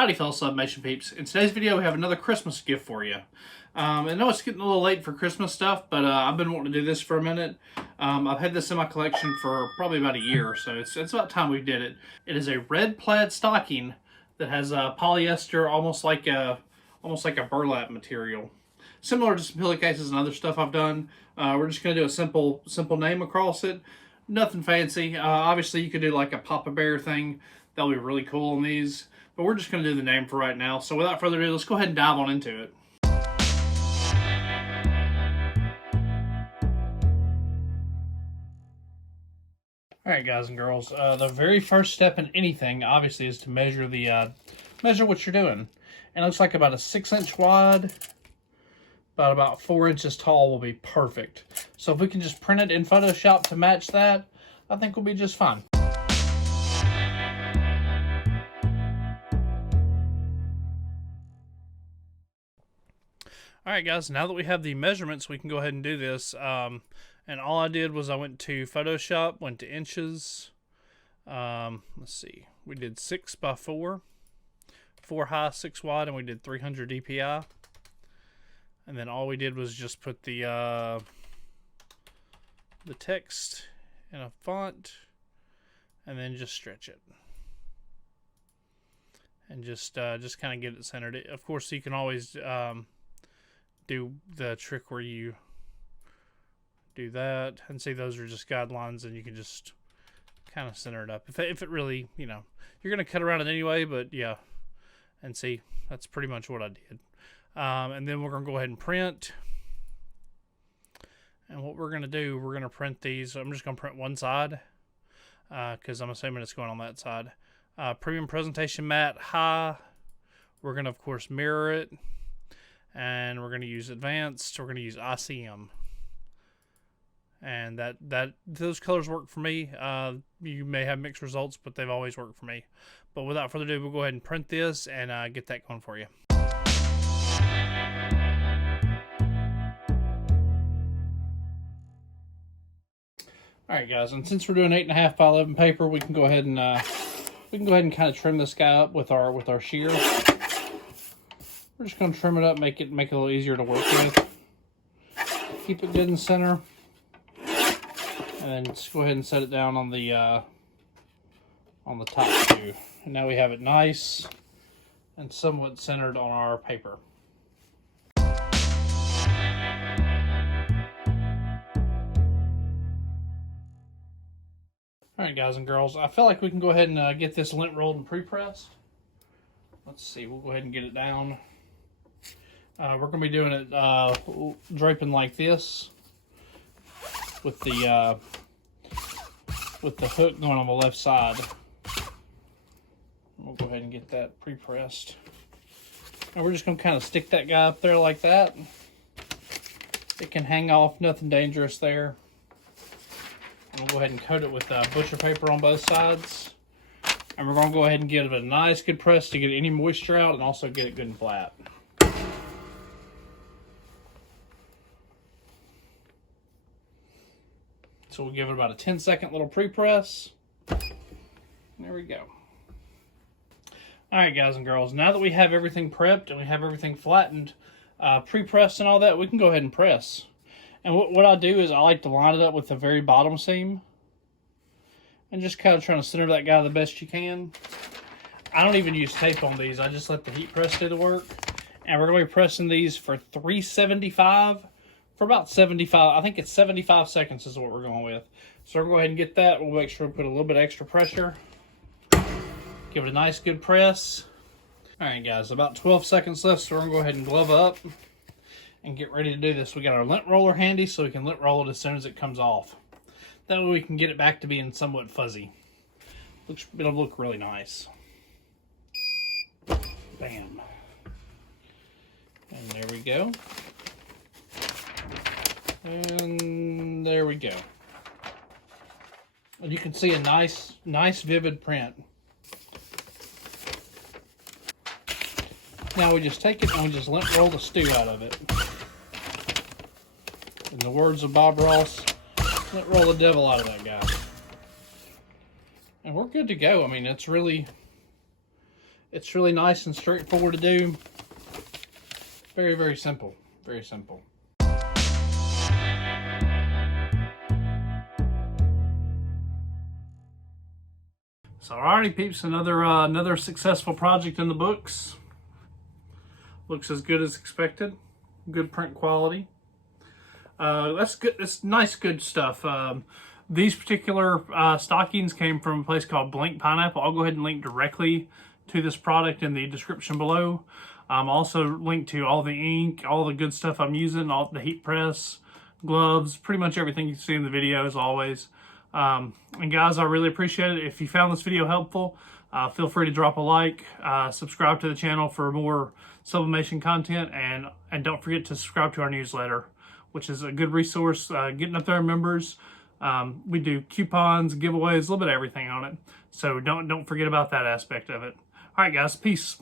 Howdy fellow Sublimation peeps. In today's video we have another Christmas gift for you. I know it's getting a little late for Christmas stuff, but I've been wanting to do this for a minute. I've had this in my collection for probably about a year, so it's about time we did it. It is a red plaid stocking that has polyester, almost like a burlap material. Similar to some pillowcases and other stuff I've done. We're just going to do a simple name across it. Nothing fancy. Obviously you could do like a Papa Bear thing. That'll be really cool on these. But we're just going to do the name for right now. So without further ado, let's go ahead and dive on into it. Alright guys and girls, the very first step in anything, obviously, is to measure measure what you're doing. And it looks like about a 6-inch wide, about 4 inches tall will be perfect. So if we can just print it in Photoshop to match that, I think we'll be just fine. Alright guys, now that we have the measurements, we can go ahead and do this. And all I did was I went to Photoshop, went to inches. Let's see, we did 6 by 4. 4 high, 6 wide, and we did 300 DPI. And then all we did was just put the text in a font, and then just stretch it. And just kind of get it centered. Of course, you can always do the trick where you do that, and see those are just guidelines, and you can just kind of center it up. If it really, you know, you're gonna cut around it anyway, but yeah, and see, that's pretty much what I did. And then we're gonna go ahead and print. And what we're gonna do, we're gonna print these. I'm just gonna print one side because I'm assuming it's going on that side. Premium presentation matte high. We're gonna of course mirror it. And we're going to use advanced. We're going to use ICM, and those colors work for me. You may have mixed results, but they've always worked for me. But without further ado, we'll go ahead and print this and get that going for you. All right, guys, and since we're doing 8.5 by 11 paper, we can go ahead and kind of trim this guy up with our shear. We're just going to trim it up, make it a little easier to work with. Keep it good in the center. And then just go ahead and set it down on the top too. And now we have it nice and somewhat centered on our paper. Alright guys and girls, I feel like we can go ahead and get this lint rolled and pre-pressed. Let's see, we'll go ahead and get it down. We're going to be doing it draping like this with the hook going on the left side. We'll go ahead and get that pre-pressed. And we're just going to kind of stick that guy up there like that. It can hang off, nothing dangerous there. And we'll go ahead and coat it with butcher paper on both sides. And we're going to go ahead and give it a nice good press to get any moisture out and also get it good and flat. So we'll give it about a 10-second little pre-press. There we go. Alright guys and girls, now that we have everything prepped and we have everything flattened, pre-pressed and all that, we can go ahead and press. And what I do is I like to line it up with the very bottom seam. And just kind of trying to center that guy the best you can. I don't even use tape on these, I just let the heat press do the work. And we're going to be pressing these for 375. For about 75, I think it's 75 seconds is what we're going with. So we're going to go ahead and get that. We'll make sure we put a little bit extra pressure. Give it a nice good press. Alright guys, about 12 seconds left, so we're going to go ahead and glove up and get ready to do this. We got our lint roller handy so we can lint roll it as soon as it comes off. That way we can get it back to being somewhat fuzzy. It'll look really nice. Bam. And there we go. And there we go. And you can see a nice vivid print. Now we just take it and we just lint roll the stew out of it. In the words of Bob Ross, lint roll the devil out of that guy. And we're good to go. I mean, it's really, It's really nice and straightforward to do. Very, very simple. Very simple. So alrighty peeps, another successful project in the books. Looks as good as expected. Good print quality. That's good. It's nice, good stuff. These particular stockings came from a place called Blink Pineapple. I'll go ahead and link directly to this product in the description below. Also linked to all the ink, all the good stuff I'm using, all the heat press, gloves, pretty much everything you see in the video as always. And guys, I really appreciate it. If you found this video helpful, feel free to drop a like, subscribe to the channel for more sublimation content, and don't forget to subscribe to our newsletter, which is a good resource, getting up there members. We do coupons, giveaways, a little bit of everything on it. So don't forget about that aspect of it. All right, guys, peace.